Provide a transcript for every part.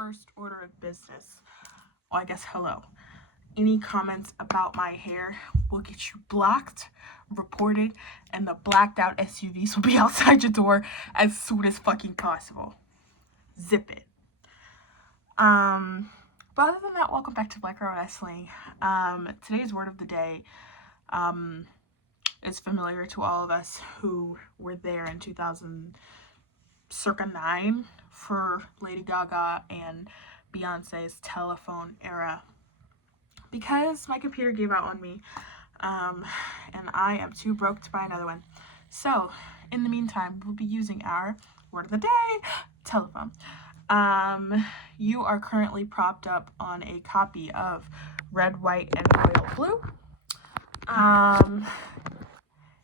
first order of business, well, I guess hello. Any comments about my hair will get you blocked, reported, and the blacked out SUVs will be outside your door as soon as fucking possible. Zip it. But other than that, welcome back to Black Girl Wrestling. Today's word of the day is familiar to all of us who were there in 2000 circa 9 for Lady Gaga and Beyonce's telephone era, because my computer gave out on me, and I am too broke to buy another one. So in the meantime, we'll be using our word of the day, telephone. You are currently propped up on a copy of Red, White, and Royal Blue.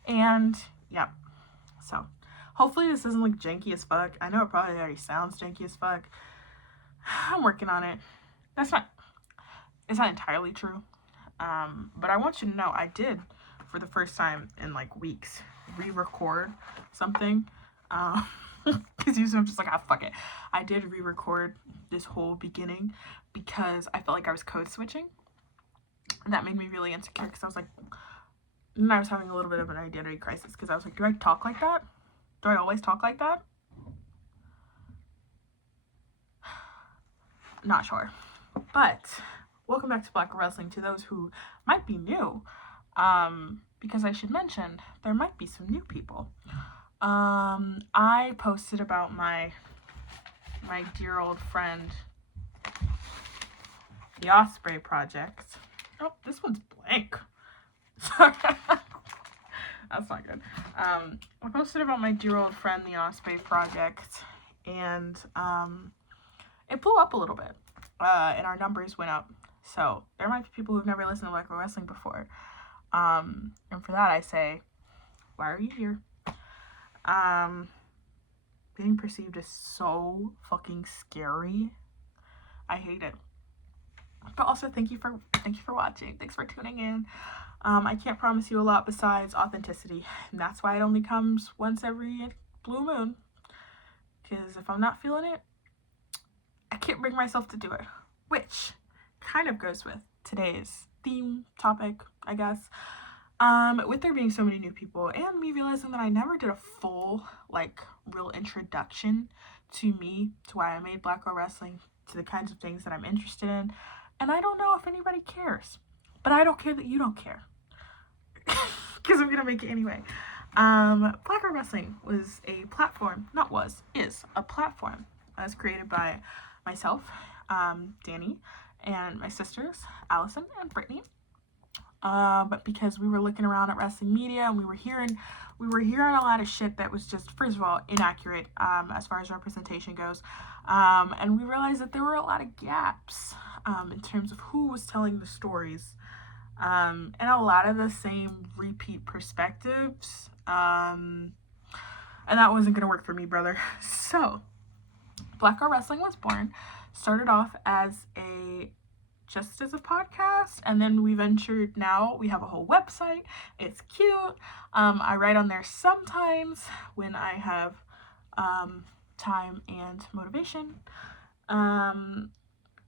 And yeah, so hopefully this isn't like janky as fuck. I know it probably already sounds janky as fuck. I'm working on it. It's not entirely true. But I want you to know I did, for the first time in like weeks, re-record something. Because usually I'm just like, fuck it. I did re-record this whole beginning because I felt like I was code switching. And that made me really insecure because I was like, and I was having a little bit of an identity crisis because I was like, do I talk like that? Do I always talk like that? Not sure. But welcome back to Black Girl Wrestling to those who might be new. Because I should mention, there might be some new people. I posted about my dear old friend, the Osprey Project. Oh, this one's blank. Sorry. That's not good. I posted about my dear old friend, the Osprey Project, and it blew up a little bit, and our numbers went up. So there might be people who've never listened to Black Girl Wrestling before, and for that I say, why are you here? Being perceived is so fucking scary. I hate it. But also thank you for watching. Thanks for tuning in. I can't promise you a lot besides authenticity, and that's why it only comes once every blue moon. Because if I'm not feeling it, I can't bring myself to do it. Which kind of goes with today's theme topic, I guess. With there being so many new people and me realizing that I never did a full, like, real introduction to me, to why I made Black Girl Wrestling, to the kinds of things that I'm interested in. And I don't know if anybody cares. But I don't care that you don't care. Because I'm going to make it anyway. Black Girl Wrestling was a platform, is a platform that was created by myself, Danny, and my sisters, Allison and Brittany. But because we were looking around at wrestling media and we were hearing a lot of shit that was just, first of all, inaccurate, as far as representation goes. And we realized that there were a lot of gaps, in terms of who was telling the stories, and a lot of the same repeat perspectives, and that wasn't gonna work for me, brother. So Black Girl Wrestling was born, started off as a podcast, and then we ventured, now we have a whole website. It's cute. I write on there sometimes when I have time and motivation, and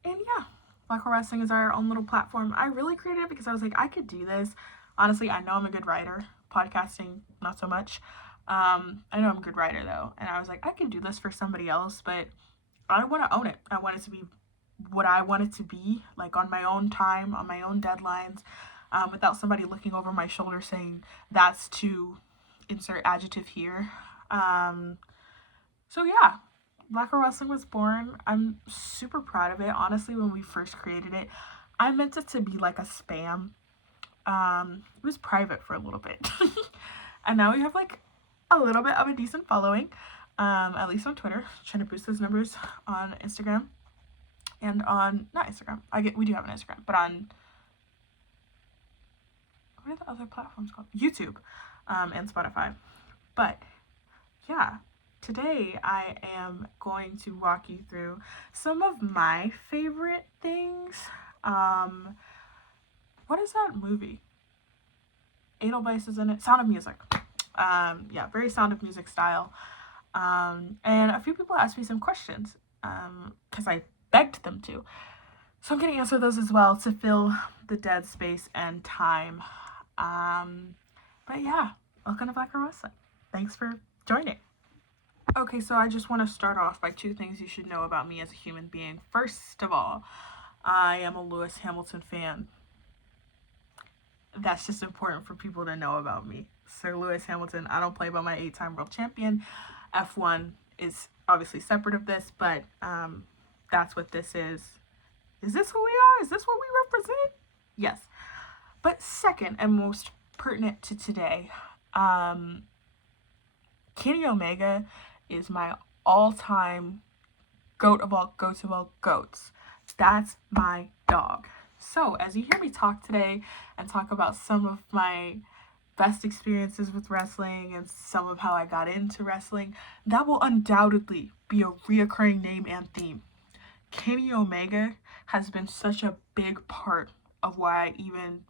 yeah, Black Girl Wrestling is our own little platform. I really created it because I was like, I could do this. Honestly, I know I'm a good writer. Podcasting, not so much. I know I'm a good writer though, and I was like, I can do this for somebody else, but I want to own it. I want it to be what I want it to be, like on my own time, on my own deadlines, without somebody looking over my shoulder saying that's to insert adjective here. So yeah, Black Girl Wrestling was born. I'm super proud of it. Honestly, when we first created it, I meant it to be like a spam. It was private for a little bit. And now we have like a little bit of a decent following, at least on Twitter. Trying to boost those numbers on Instagram. And on, not Instagram, we do have an Instagram, but on, what are the other platforms called? YouTube, and Spotify. But yeah, today I am going to walk you through some of my favorite things. What is that movie? Edelweiss is in it. Sound of Music. Yeah, very Sound of Music style. And a few people asked me some questions, because I begged them to. So I'm going to answer those as well to fill the dead space and time. But yeah, welcome to Black Girl Wrestling. Thanks for joining. Okay, so I just want to start off by 2 things you should know about me as a human being. First of all, I am a Lewis Hamilton fan. That's just important for people to know about me. Sir Lewis Hamilton. I don't play by my 8-time world champion. F1 is obviously separate of this, but that's what this is. Is this who we are? Is this what we represent? Yes. But second and most pertinent to today, Kenny Omega is my all-time goat of all goats of all goats. That's my dog. So as you hear me talk today and talk about some of my best experiences with wrestling and some of how I got into wrestling, that will undoubtedly be a reoccurring name and theme. Kenny Omega has been such a big part of why I even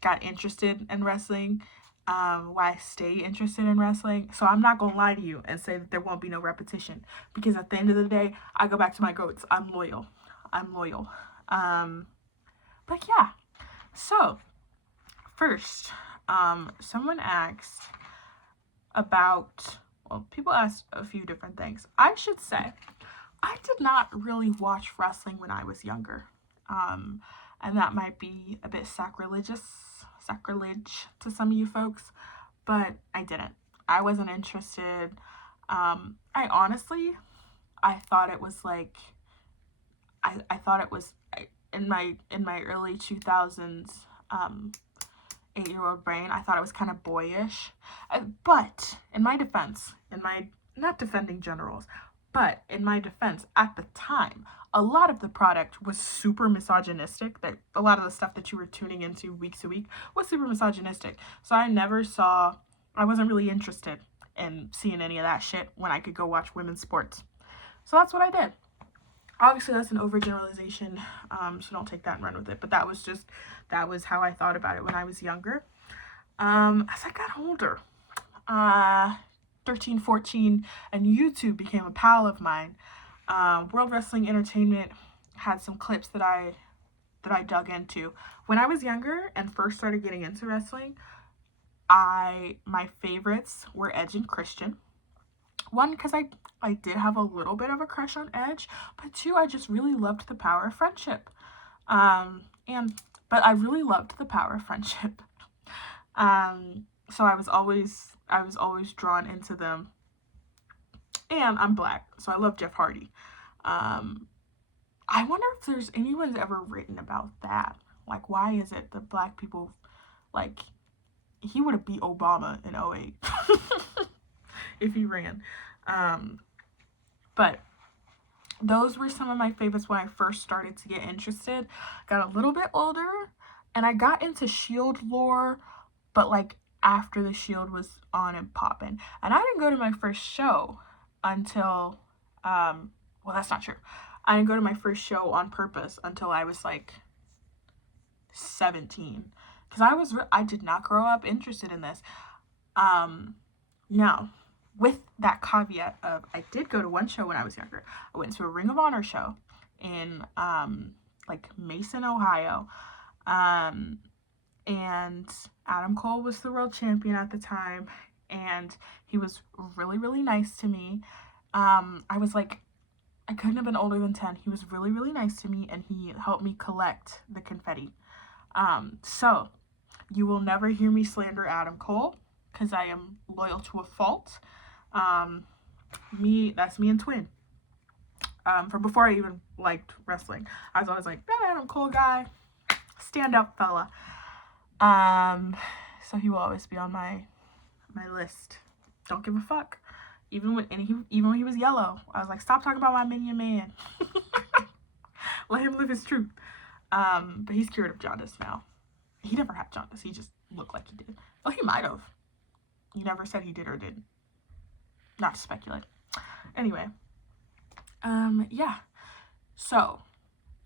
got interested in wrestling, why I stay interested in wrestling. So I'm not gonna lie to you and say that there won't be no repetition, because at the end of the day, I go back to my goats. I'm loyal. But yeah, so first, someone asked about, well, people asked a few different things. I should say, I did not really watch wrestling when I was younger. And that might be a bit sacrilege to some of you folks, but I didn't. I wasn't interested. I honestly, I thought it was like, I thought it was in my early 2000s, 8-year-old brain, I thought it was kind of boyish. But in my defense, not defending generals, but in my defense, at the time, a lot of the product was super misogynistic. That a lot of the stuff that you were tuning into week to week was super misogynistic. So I wasn't really interested in seeing any of that shit when I could go watch women's sports. So that's what I did. Obviously, that's an overgeneralization, so don't take that and run with it. But that was how I thought about it when I was younger. As I got older, 13, 14, and YouTube became a pal of mine. World Wrestling Entertainment had some clips that I dug into. When I was younger and first started getting into wrestling, my favorites were Edge and Christian. 1, because I did have a little bit of a crush on Edge, but 2, I just really loved the power of friendship. But I really loved the power of friendship. So I was always drawn into them. And I'm Black, so I love Jeff Hardy. I wonder if anyone's ever written about that. Like, why is it that Black people, like, he would have beat Obama in 2008 if he ran. But those were some of my favorites when I first started to get interested. Got a little bit older, and I got into Shield lore, but like after the Shield was on and popping. And I didn't go to my first show until, well, that's not true. I didn't go to my first show on purpose until I was like 17, because I did not grow up interested in this. Now, with that caveat of, I did go to one show when I was younger. I went to a Ring of Honor show in like Mason, Ohio. And Adam Cole was the world champion at the time, and he was really, really nice to me. I was like, I couldn't have been older than 10. He was really, really nice to me, and he helped me collect the confetti. So you will never hear me slander Adam Cole, because I am loyal to a fault. That's me and Twin. From before I even liked wrestling, I was always like, that Adam Cole guy, stand up fella. So he will always be on my list. Don't give a fuck. Even when he was yellow, I was like, stop talking about my minion man. Let him live his truth. But he's cured of jaundice now. He never had jaundice. He just looked like he did. Oh, he might have. He never said he did or didn't. Not to speculate. Anyway. Yeah. So,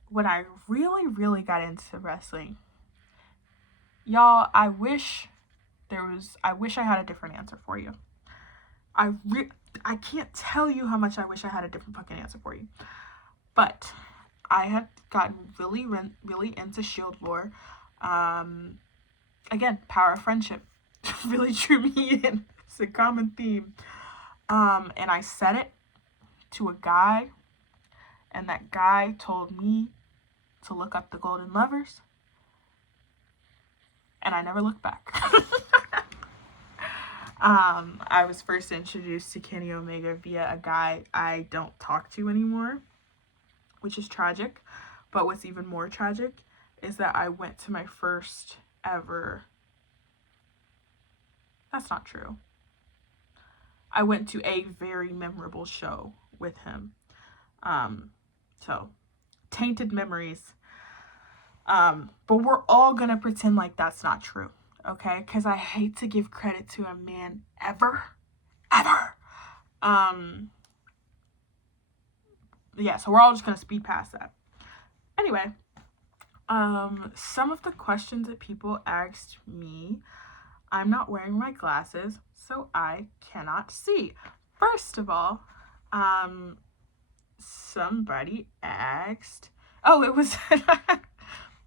when I really, really got into wrestling, y'all, I wish I had a different answer for you. I can't tell you how much I wish I had a different fucking answer for you. But I had gotten really into Shield War. Again, power of friendship really drew me in. It's a common theme. And I said it to a guy, and that guy told me to look up the Golden Lovers, and I never looked back. I was first introduced to Kenny Omega via a guy I don't talk to anymore, which is tragic. But what's even more tragic is that I went to my first ever... That's not true. I went to a very memorable show with him. So, tainted memories. But we're all gonna pretend like that's not true, okay? Because I hate to give credit to a man ever. Yeah, so we're all just gonna speed past that. Anyway, some of the questions that people asked me, I'm not wearing my glasses, so I cannot see. First of all, somebody asked, oh, it was,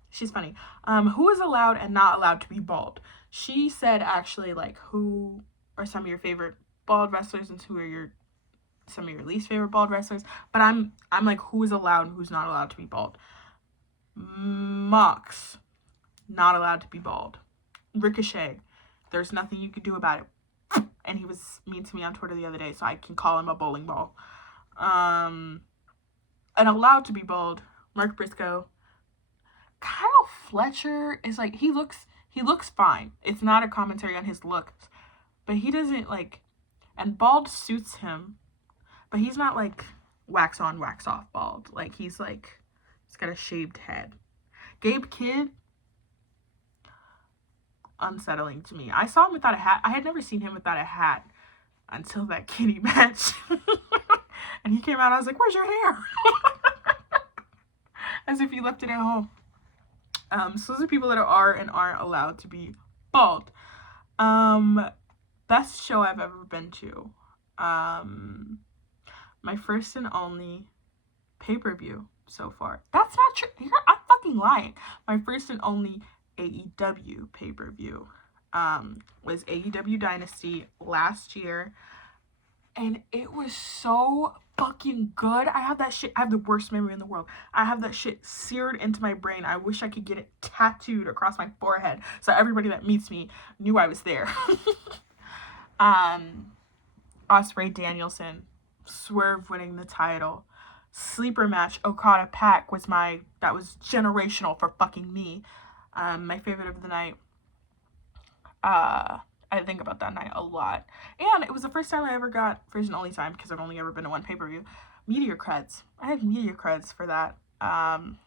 she's funny, who is allowed and not allowed to be bald? She said, actually, like, who are some of your favorite bald wrestlers and who are some of your least favorite bald wrestlers? But I'm like, who is allowed and who's not allowed to be bald? Mox, not allowed to be bald. Ricochet, there's nothing you could do about it. And he was mean to me on Twitter the other day, so I can call him a bowling ball. And allowed to be bald, Mark Briscoe. Kyle Fletcher is like, he looks fine. It's not a commentary on his looks, but he doesn't like, and bald suits him, but he's not like wax on, wax off bald. Like, he's got a shaved head. Gabe Kidd, unsettling to me. I saw him without a hat. I had never seen him without a hat until that Kitty match. And he came out, I was like, where's your hair? As if he left it at home. So those are people that are and aren't allowed to be bald. Best show I've ever been to. My first and only pay-per-view so far. That's not true. I'm fucking lying. My first and only AEW pay-per-view was AEW Dynasty last year. And it was so fucking good. I have the worst memory in the world. I have that shit seared into my brain. I wish I could get it tattooed across my forehead so everybody that meets me knew I was there. Ospreay Danielson, Swerve winning the title. Sleeper match, Okada Pac that was generational for fucking me. My favorite of the night. I think about that night a lot. And it was the first time I ever got, first and only time, because I've only ever been to one pay-per-view, media creds. I had media creds for that. And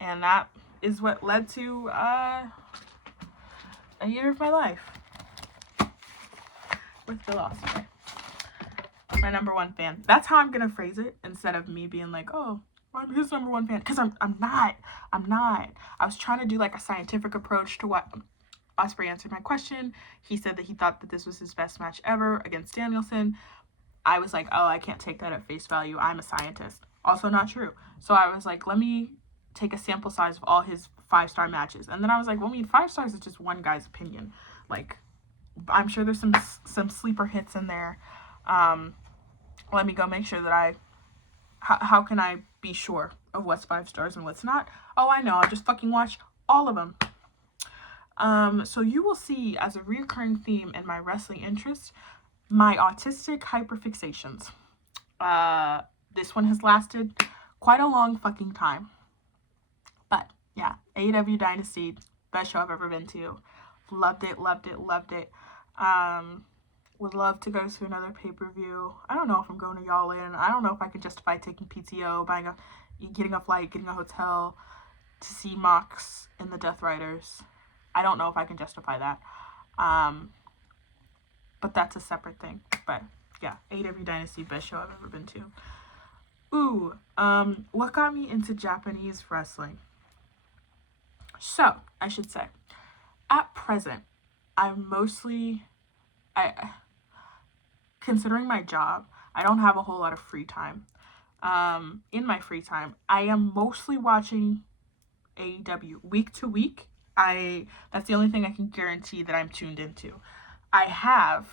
that is what led to a year of my life with Will Ospreay. My number one fan. That's how I'm going to phrase it, instead of me being like, oh, I'm his number one fan. Because I'm not. I was trying to do like a scientific approach to what... Ospreay answered my question. He said that he thought that this was his best match ever against Danielson. I was like, oh, I can't take that at face value. I'm a scientist. Also not true. So I was like, let me take a sample size of all his 5-star matches. And then I was like, well, 5 stars is just one guy's opinion. Like, I'm sure there's some sleeper hits in there. Let me go make sure that how can I be sure of what's 5 stars and what's not? Oh, I know. I'll just fucking watch all of them. So you will see as a recurring theme in my wrestling interest, my autistic hyperfixations. This one has lasted quite a long fucking time. But yeah, AEW Dynasty, best show I've ever been to. Loved it. Would love to go to another pay-per-view. I don't know if I'm going to Y'all In. I don't know if I could justify taking PTO, getting a flight, getting a hotel to see Mox in the Death Riders. I don't know if I can justify that. But that's a separate thing. But yeah, AEW Dynasty, best show I've ever been to. Ooh, what got me into Japanese wrestling? So, I should say, at present, considering my job, I don't have a whole lot of free time. in my free time. I am mostly watching AEW week to week. That's the only thing I can guarantee that I'm tuned into. I have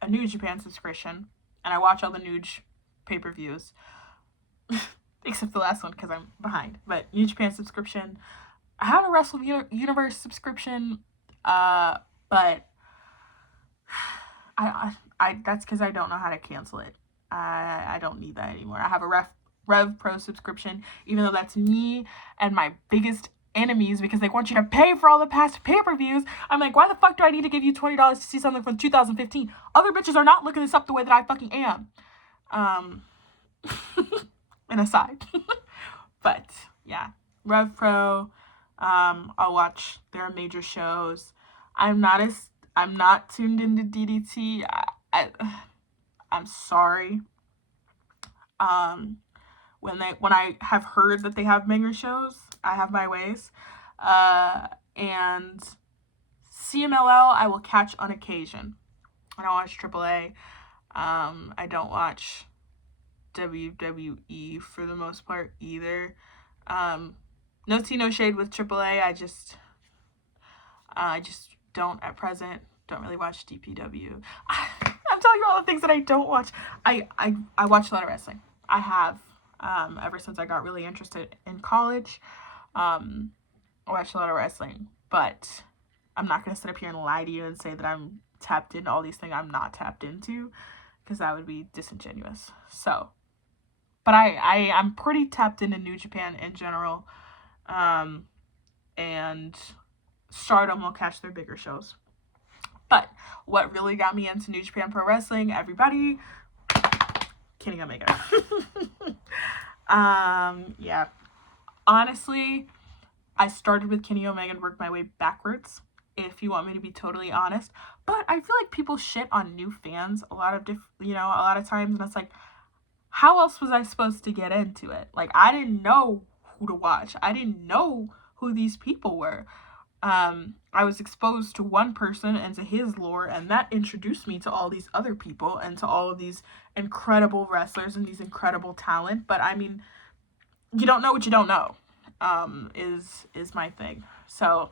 a New Japan subscription, and I watch all the New pay-per-views, except the last one because I'm behind. But New Japan subscription. I have a Wrestle Universe subscription, but I that's because I don't know how to cancel it. I don't need that anymore. I have a Rev Pro subscription, even though that's me and my biggest enemies because they want you to pay for all the past pay-per-views. I'm like, why the fuck do I need to give you $20 to see something from 2015? Other bitches are not looking this up the way that I fucking am. An aside. But yeah, Rev Pro. I'll watch their major shows. I'm not tuned into DDT. I'm sorry. When I have heard that they have major shows, I have my ways. And CMLL I will catch on occasion. I don't watch AAA. I don't watch WWE for the most part either. No tea, no shade with AAA. I just don't at present. Don't really watch DPW. I'm telling you all the things that I don't watch. I watch a lot of wrestling. I have ever since I got really interested in college. I watch a lot of wrestling, but I'm not gonna sit up here and lie to you and say that I'm tapped into all these things I'm not tapped into, because that would be disingenuous. So, but I'm pretty tapped into New Japan in general, and Stardom will catch their bigger shows. But what really got me into New Japan Pro Wrestling, everybody, Kenny Omega. Yeah. Honestly, I started with Kenny Omega and worked my way backwards, if you want me to be totally honest. But I feel like people shit on new fans a lot of times, and it's like, how else was I supposed to get into it? Like, I didn't know who to watch. I didn't know who these people were. I was exposed to one person and to his lore, and that introduced me to all these other people and to all of these incredible wrestlers and these incredible talent. But I mean, you don't know what you don't know, is my thing. So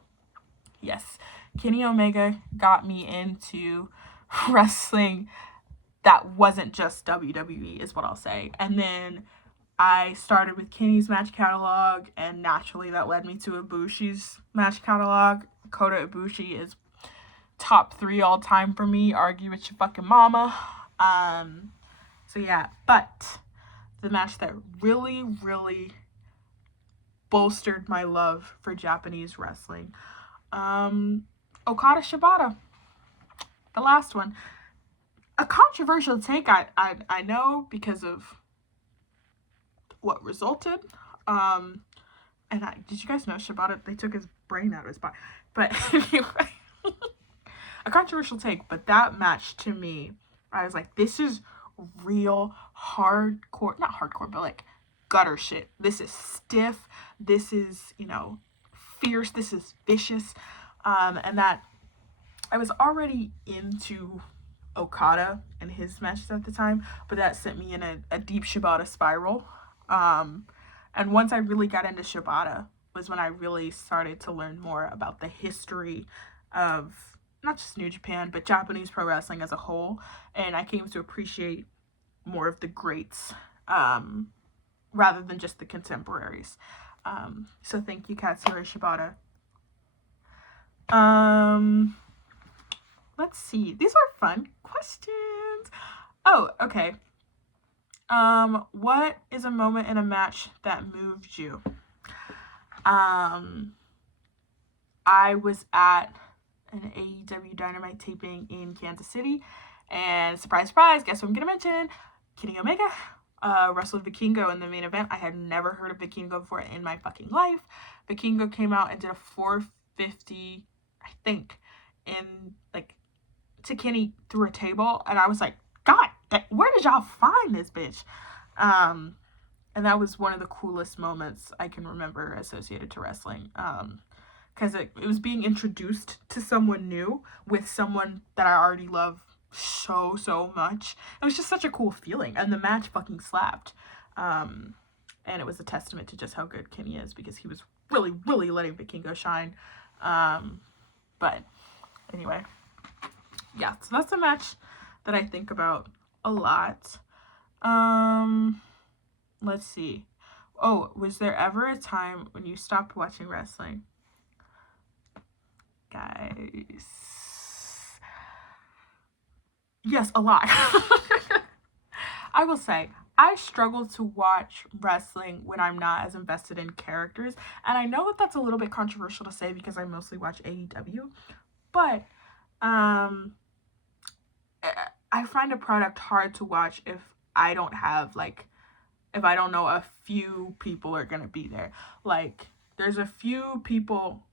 yes, Kenny Omega got me into wrestling that wasn't just WWE, is what I'll say. And then I started with Kenny's match catalog, and naturally that led me to Ibushi's match catalog. Kota Ibushi is top 3 all time for me. Argue with your fucking mama. So yeah, but the match that really, really bolstered my love for Japanese wrestling, Okada Shibata, the last one. A controversial take, I know, because of what resulted. And did you guys know Shibata, they took his brain out of his body? But anyway, a controversial take, but that match to me, I was like, this is real hardcore, not hardcore, but like gutter shit. This is stiff. This is, fierce. This is vicious. And that I was already into Okada and his matches at the time, but that sent me in a deep Shibata spiral. And once I really got into Shibata was when I really started to learn more about the history of not just New Japan, but Japanese pro wrestling as a whole. And I came to appreciate more of the greats, rather than just the contemporaries. So thank you, Katsura Shibata. Let's see. These are fun questions. Oh, okay. What is a moment in a match that moved you? I was at an AEW Dynamite taping in Kansas City, and surprise, surprise, guess what I'm gonna mention? Kenny Omega wrestled Vikingo in the main event. I had never heard of Vikingo before in my fucking life. Vikingo came out and did a 450, I think, to Kenny through a table, and I was like, God, where did y'all find this bitch? And that was one of the coolest moments I can remember associated to wrestling, because it was being introduced to someone new with someone that I already love so much. It was just such a cool feeling, and the match fucking slapped. And it was a testament to just how good Kenny is, because he was really, really letting Vikingo shine. But anyway, yeah, so that's a match that I think about a lot. Let's see. Oh, was there ever a time when you stopped watching wrestling? Guys. Yes, a lot. I will say, I struggle to watch wrestling when I'm not as invested in characters. And I know that that's a little bit controversial to say because I mostly watch AEW. But I find a product hard to watch if I don't have, like, if I don't know a few people are going to be there. Like, there's a few people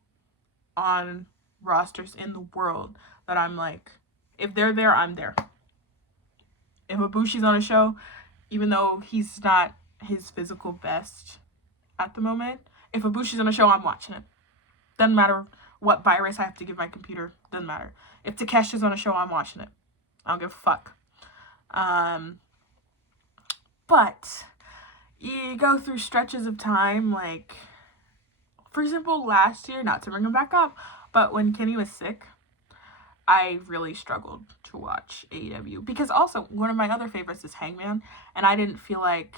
on rosters in the world that I'm like, if they're there, I'm there. If Ibushi's on a show, even though he's not his physical best at the moment, if Ibushi's on a show, I'm watching it. Doesn't matter what virus I have to give my computer. Doesn't matter. If Takeshi's on a show, I'm watching it. I don't give a fuck. But you go through stretches of time, like, for example, last year, not to bring him back up, but when Kenny was sick, I really struggled to watch AEW. Because also, one of my other favorites is Hangman, and I didn't feel like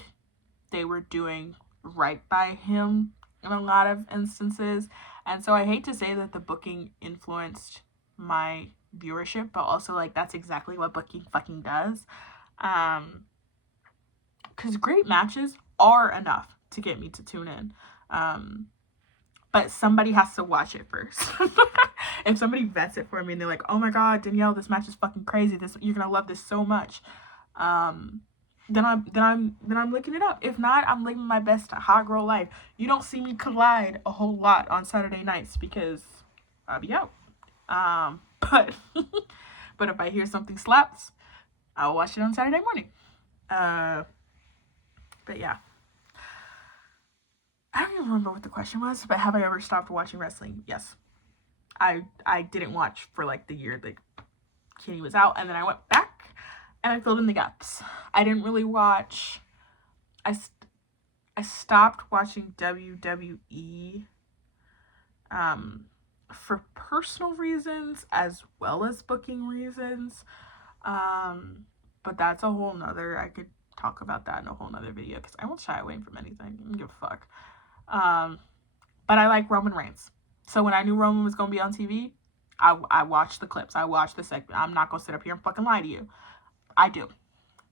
they were doing right by him in a lot of instances. And so I hate to say that the booking influenced my viewership, but also, like, that's exactly what booking fucking does. Because great matches are enough to get me to tune in. But somebody has to watch it first. If somebody vets it for me and they're like, oh my god, Danielle, this match is fucking crazy. You're gonna love this so much. Then I'm looking it up. If not, I'm living my best hot girl life. You don't see me collide a whole lot on Saturday nights because I'll be out. But but if I hear something slaps, I'll watch it on Saturday morning. But yeah. I don't even remember what the question was, but have I ever stopped watching wrestling? Yes. I didn't watch for like the year that Kenny was out, and then I went back and I filled in the gaps. I didn't really watch. I stopped watching WWE for personal reasons as well as booking reasons. But that's a whole nother, I could talk about that in a whole nother video because I won't shy away from anything. I don't give a fuck. But I like Roman Reigns. So when I knew Roman was going to be on TV, I watched the clips. I watched the segment. I'm not going to sit up here and fucking lie to you. I do.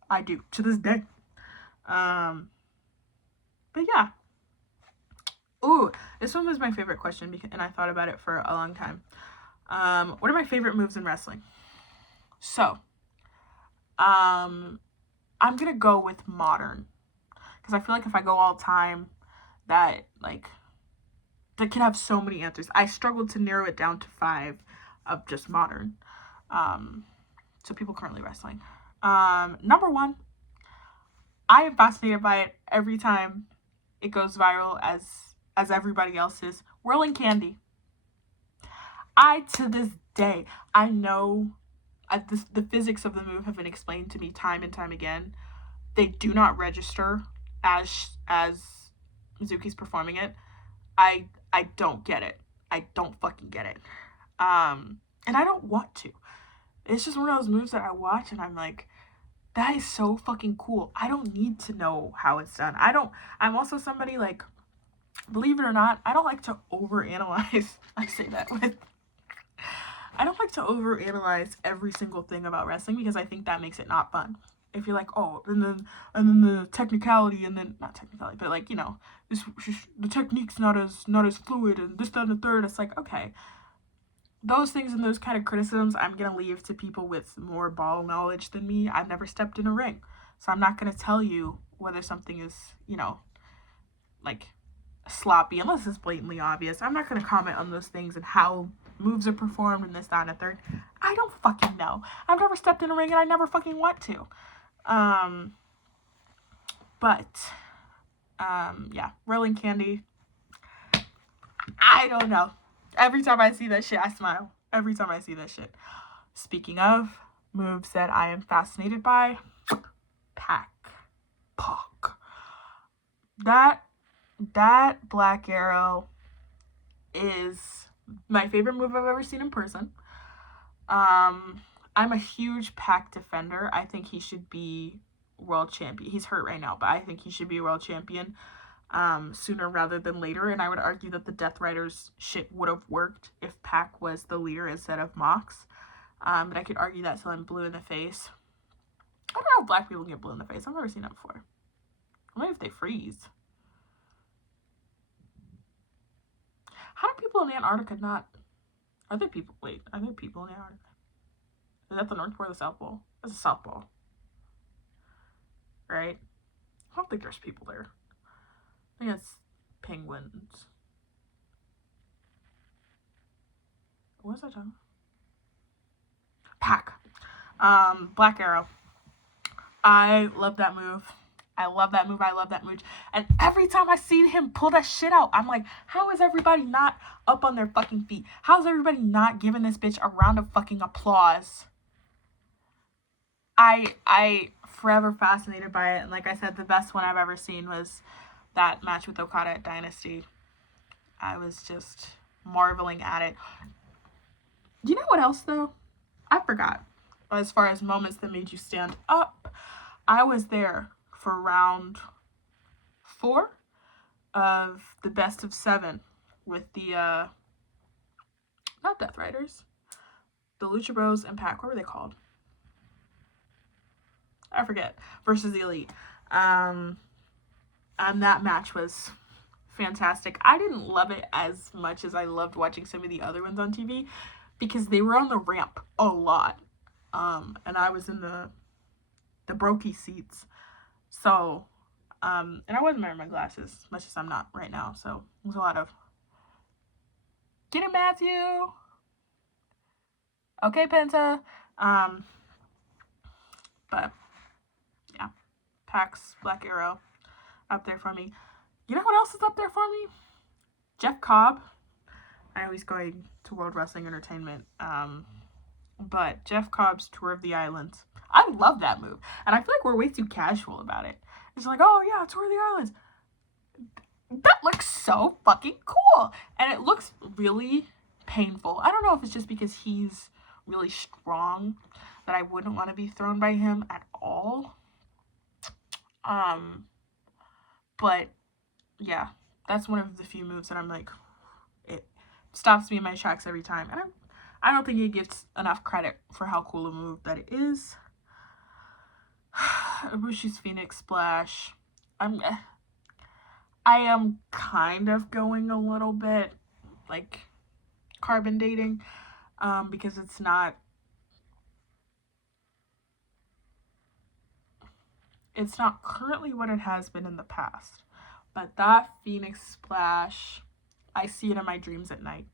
To this day. But yeah. Ooh, this one was my favorite question, and I thought about it for a long time. What are my favorite moves in wrestling? So, I'm going to go with modern. Because I feel like if I go all time, that can have so many answers. I struggled to narrow it down to 5 of just modern. So people currently wrestling. Number 1, I am fascinated by it every time it goes viral as everybody else is. Whirling Candy. To this day, I know the physics of the move have been explained to me time and time again. They do not register as Mizuki's performing it. I don't get it. I don't fucking get it. And I don't want to. It's just one of those moves that I watch and I'm like, that is so fucking cool. I don't need to know how it's done. I'm also somebody, like, believe it or not, I don't like to overanalyze. I say that with, I don't like to overanalyze every single thing about wrestling because I think that makes it not fun. If you're like, oh, and then the technicality, and then not technicality, but like, you know, the technique's not as fluid, and this, that, and the third. It's like, okay, those things and those kind of criticisms I'm gonna leave to people with more ball knowledge than me. I've never stepped in a ring, so I'm not gonna tell you whether something is, you know, like sloppy unless it's blatantly obvious. I'm not gonna comment on those things and how moves are performed and this, that, and the third. I don't fucking know. I've never stepped in a ring and I never fucking want to. Yeah, Whirling Candy. I don't know. Every time I see that shit, I smile. Every time I see that shit. Speaking of moves that I am fascinated by, Pac. That Black Arrow is my favorite move I've ever seen in person. I'm a huge Pac defender. I think he should be world champion. He's hurt right now, but I think he should be world champion sooner rather than later. And I would argue that the Death Riders shit would have worked if Pac was the leader instead of Mox. But I could argue that till I'm blue in the face. I don't know if black people get blue in the face. I've never seen that before. Maybe if they freeze. How do people in Antarctica not? Are there people? Wait, are there people in Antarctica? Is that the North Pole or the South Pole? That's the South Pole. Right? I don't think there's people there. I think it's penguins. What was I talking about? Pac. Black Arrow. I love that move. I love that move. I love that move. And every time I see him pull that shit out, I'm like, how is everybody not up on their fucking feet? How is everybody not giving this bitch a round of fucking applause? I forever fascinated by it. And like I said, the best one I've ever seen was that match with Okada at Dynasty. I was just marveling at it. You know what else, though? I forgot. As far as moments that made you stand up, I was there for round 4 of the best of 7 with the, not Death Riders, the Lucha Bros and Pac. What were they called? I forget. Versus the Elite. And that match was fantastic. I didn't love it as much as I loved watching some of the other ones on TV because they were on the ramp a lot. And I was in the brokey seats. So, and I wasn't wearing my glasses, much as I'm not right now. So, it was a lot of, get it, Matthew. Okay, Penta. But, yeah. Pac's Black Arrow up there for me. You know what else is up there for me? Jeff Cobb. I know he's going to World Wrestling Entertainment. But Jeff Cobb's Tour of the Islands. I love that move. And I feel like we're way too casual about it. It's like, oh yeah, Tour of the Islands. That looks so fucking cool. And it looks really painful. I don't know if it's just because he's really strong that I wouldn't want to be thrown by him at all. But yeah, that's one of the few moves that I'm like, it stops me in my tracks every time. And I don't think it gets enough credit for how cool a move that it is. Ibushi's Phoenix Splash. I am kind of going a little bit like carbon dating, because it's not currently what it has been in the past. But that Phoenix Splash, I see it in my dreams at night.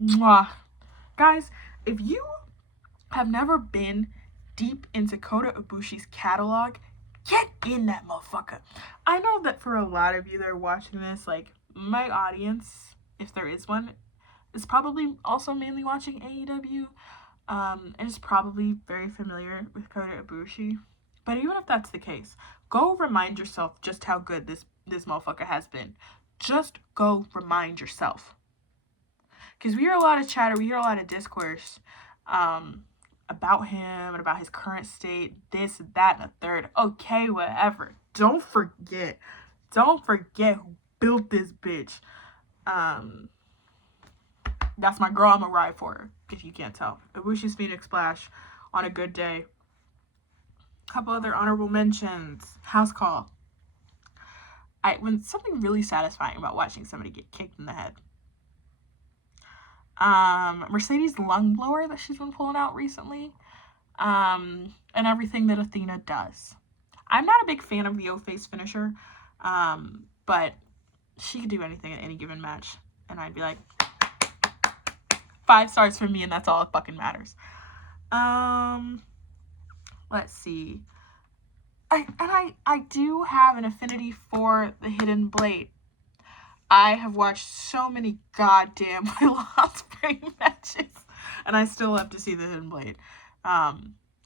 Mwah. Guys, if you have never been deep into Kota Ibushi's catalog, get in that motherfucker. I know that for a lot of you that are watching this, like, my audience, if there is one, is probably also mainly watching AEW, and is probably very familiar with Kota Ibushi. But even if that's the case, go remind yourself just how good this motherfucker has been. Just go remind yourself. Because we hear a lot of chatter, we hear a lot of discourse about him and about his current state, this, that, and a third. Okay, whatever. Don't forget who built this bitch. That's my girl. I'm a ride for her, if you can't tell. Ibushi's Phoenix Splash on a good day. A couple other honorable mentions. House Call. When something really satisfying about watching somebody get kicked in the head. Mercedes lung blower that she's been pulling out recently. And everything that Athena does. I'm not a big fan of the O-Face finisher. But she could do anything at any given match. And I'd be like, 5 stars for me, and that's all that fucking matters. Let's see. I do have an affinity for the Hidden Blade. I have watched so many goddamn Will Ospreay matches, and I still have to see the Hidden Blade.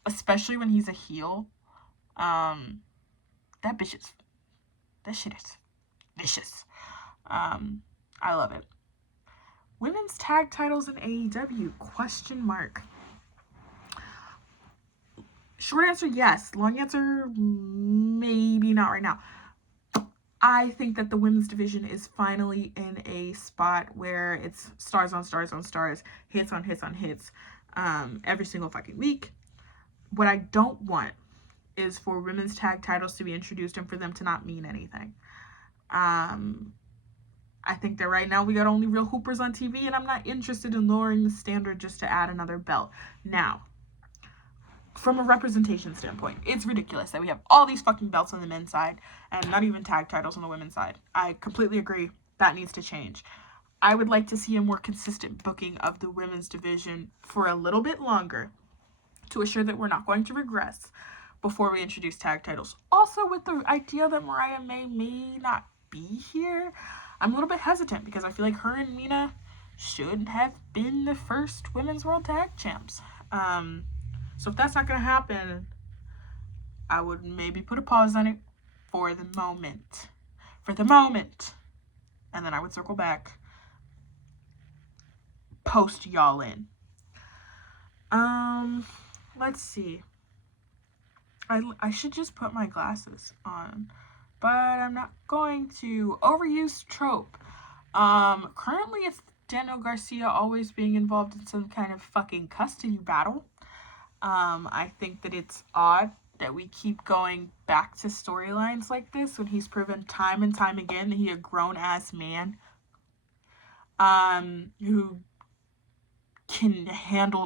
Especially when he's a heel. That bitch is This shit is vicious. I love it. Women's tag titles in AEW? Question mark. Short answer, yes. Long answer, maybe not right now. I think that the women's division is finally in a spot where it's stars on stars on stars, hits on hits on hits, every single fucking week. What I don't want is for women's tag titles to be introduced and for them to not mean anything. I think that right now we got only real hoopers on TV, and I'm not interested in lowering the standard just to add another belt. Now, from a representation standpoint, it's ridiculous that we have all these fucking belts on the men's side and not even tag titles on the women's side. I completely agree. That needs to change. I would like to see a more consistent booking of the women's division for a little bit longer to assure that we're not going to regress before we introduce tag titles. Also, with the idea that Mariah may not be here, I'm a little bit hesitant because I feel like her and Mina should have been the first women's world tag champs. So if that's not going to happen, I would maybe put a pause on it for the moment. And then I would circle back post y'all in. Let's see. I should just put my glasses on, but I'm not going to. Overused trope. Currently it's Daniel Garcia always being involved in some kind of fucking custody battle. I think that it's odd that we keep going back to storylines like this when he's proven time and time again that he's a grown-ass man who can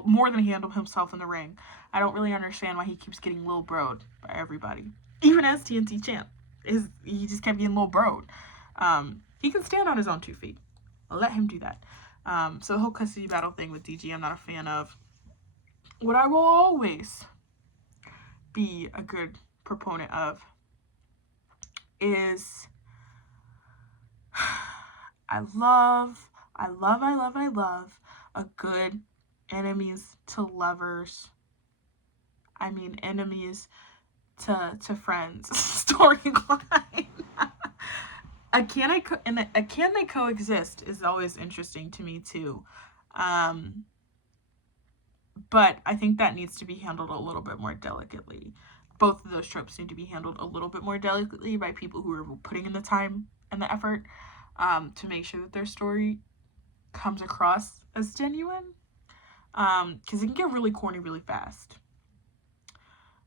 more than handle himself in the ring. I don't really understand why he keeps getting Lil Bro'd by everybody. Even as TNT champ, he just kept getting Lil Bro'd. He can stand on his own 2 feet. I'll let him do that. So the whole custody battle thing with DG, I'm not a fan of. What I will always be a good proponent of is I love a good enemies to lovers, enemies to friends storyline. Can they coexist is always interesting to me too. But I think that needs to be handled a little bit more delicately. Both of those tropes need to be handled a little bit more delicately by people who are putting in the time and the effort to make sure that their story comes across as genuine. Because it can get really corny really fast.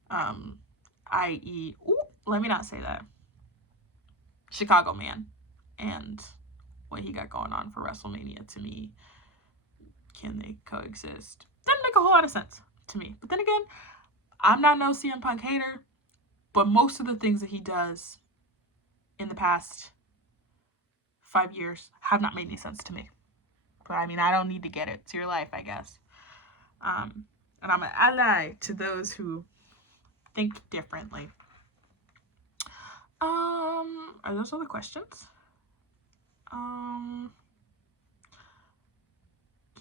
I.e., let me not say that. Chicago Man and what he got going on for WrestleMania, to me, can they coexist? Doesn't make a whole lot of sense to me. But then again, I'm not no CM Punk hater, but most of the things that he does in the past 5 years have not made any sense to me. But I don't need to get it. It's your life, I guess. And I'm an ally to those who think differently. Are those all the questions?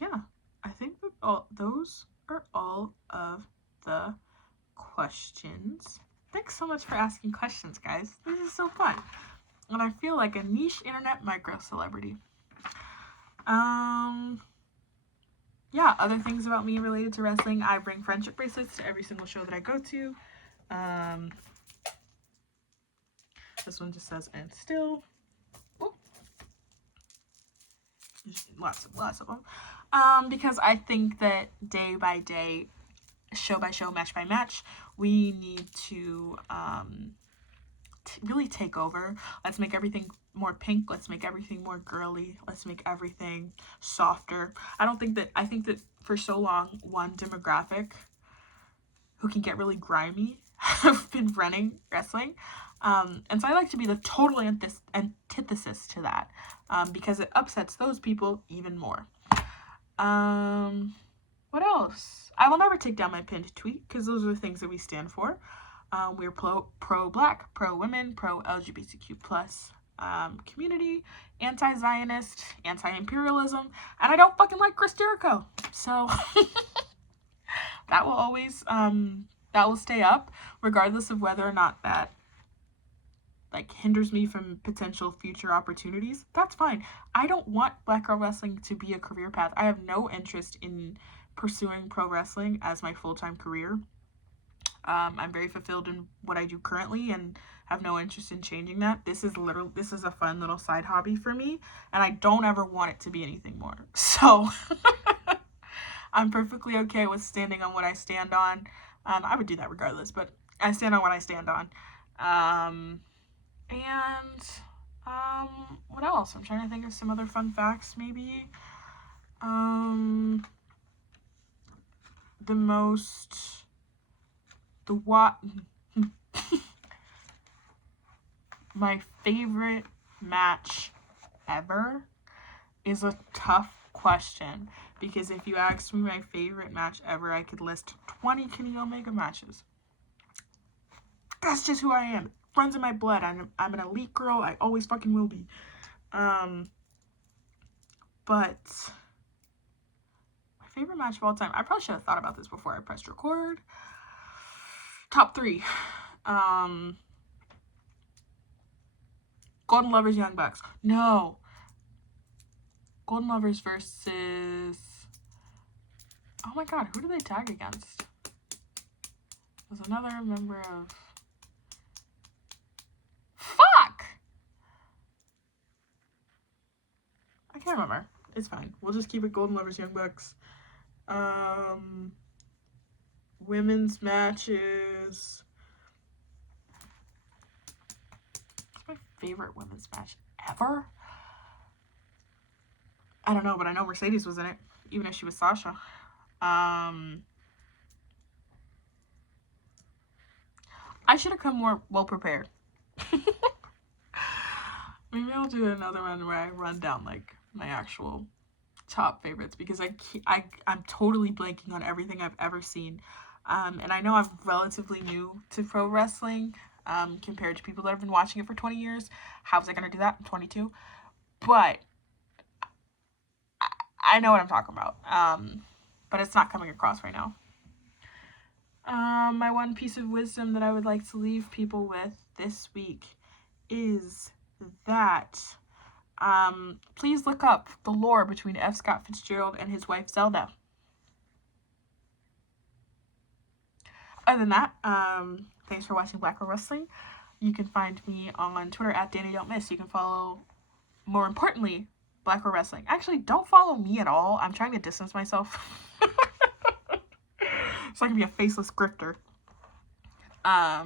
Yeah, I think that those are all of the questions. Thanks so much for asking questions, guys. This is so fun. And I feel like a niche internet micro celebrity. Yeah, other things about me related to wrestling. I bring friendship bracelets to every single show that I go to. This one just says, and still. Ooh. Lots of them. Because I think that day by day, show by show, match by match, we need to really take over. Let's make everything more pink. Let's make everything more girly. Let's make everything softer. I think that for so long, one demographic who can get really grimy have been running wrestling. And so I like to be the total antithesis to that, because it upsets those people even more. What else? I will never take down my pinned tweet, because those are the things that we stand for. We're pro-Black, pro-women, pro-LGBTQ+, community, anti-Zionist, anti-imperialism, and I don't fucking like Chris Jericho. So that will always, that will stay up, regardless of whether or not that like hinders me from potential future opportunities, that's fine. I don't want Black Girl Wrestling to be a career path. I have no interest in pursuing pro wrestling as my full-time career. I'm very fulfilled in what I do currently and have no interest in changing that. This is a fun little side hobby for me, and I don't ever want it to be anything more. So I'm perfectly okay with standing on what I stand on. I would do that regardless, but I stand on what I stand on. What else? I'm trying to think of some other fun facts, maybe. My favorite match ever is a tough question, because if you asked me my favorite match ever, I could list 20 Kenny Omega matches. That's just who I am. Runs in my blood. I'm an elite girl. I always fucking will be. But my favorite match of all time, I probably should have thought about this before I pressed record. Top 3. Golden Lovers, Young Bucks. No. Golden Lovers versus... Oh my god, who did they tag against? There's another member of... Fuck! I can't remember. It's fine. We'll just keep it Golden Lovers, Young Bucks. Women's matches. What's my favorite women's match ever? I don't know, but I know Mercedes was in it, even if she was Sasha. I should have come more well prepared. Maybe I'll do another one where I run down like my actual top favorites, because I'm totally blanking on everything I've ever seen. And I know I'm relatively new to pro wrestling compared to people that have been watching it for 20 years. How was I going to do that? I'm 22. But I know what I'm talking about. But it's not coming across right now. My one piece of wisdom that I would like to leave people with this week is that please look up the lore between F. Scott Fitzgerald and his wife Zelda. Other than that, thanks for watching Black Girl Wrestling. You can find me on Twitter at Danny Don't Miss. You can follow, more importantly, Black Girl Wrestling. Actually, don't follow me at all. I'm trying to distance myself. So I can be a faceless grifter. A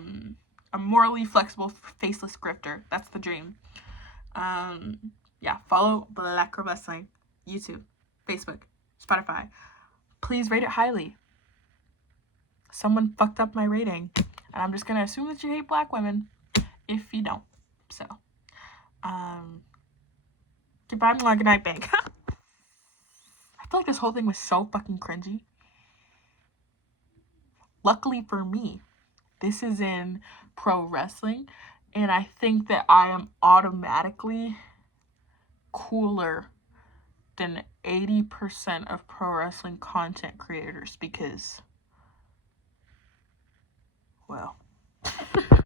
morally flexible, faceless grifter. That's the dream. Yeah, follow Black Girl Wrestling. YouTube, Facebook, Spotify. Please rate it highly. Someone fucked up my rating, and I'm just gonna assume that you hate black women if you don't. So, goodbye, good night, bank. I feel like this whole thing was so fucking cringy. Luckily for me, this is in pro wrestling, and I think that I am automatically cooler than 80% of pro wrestling content creators, because, well...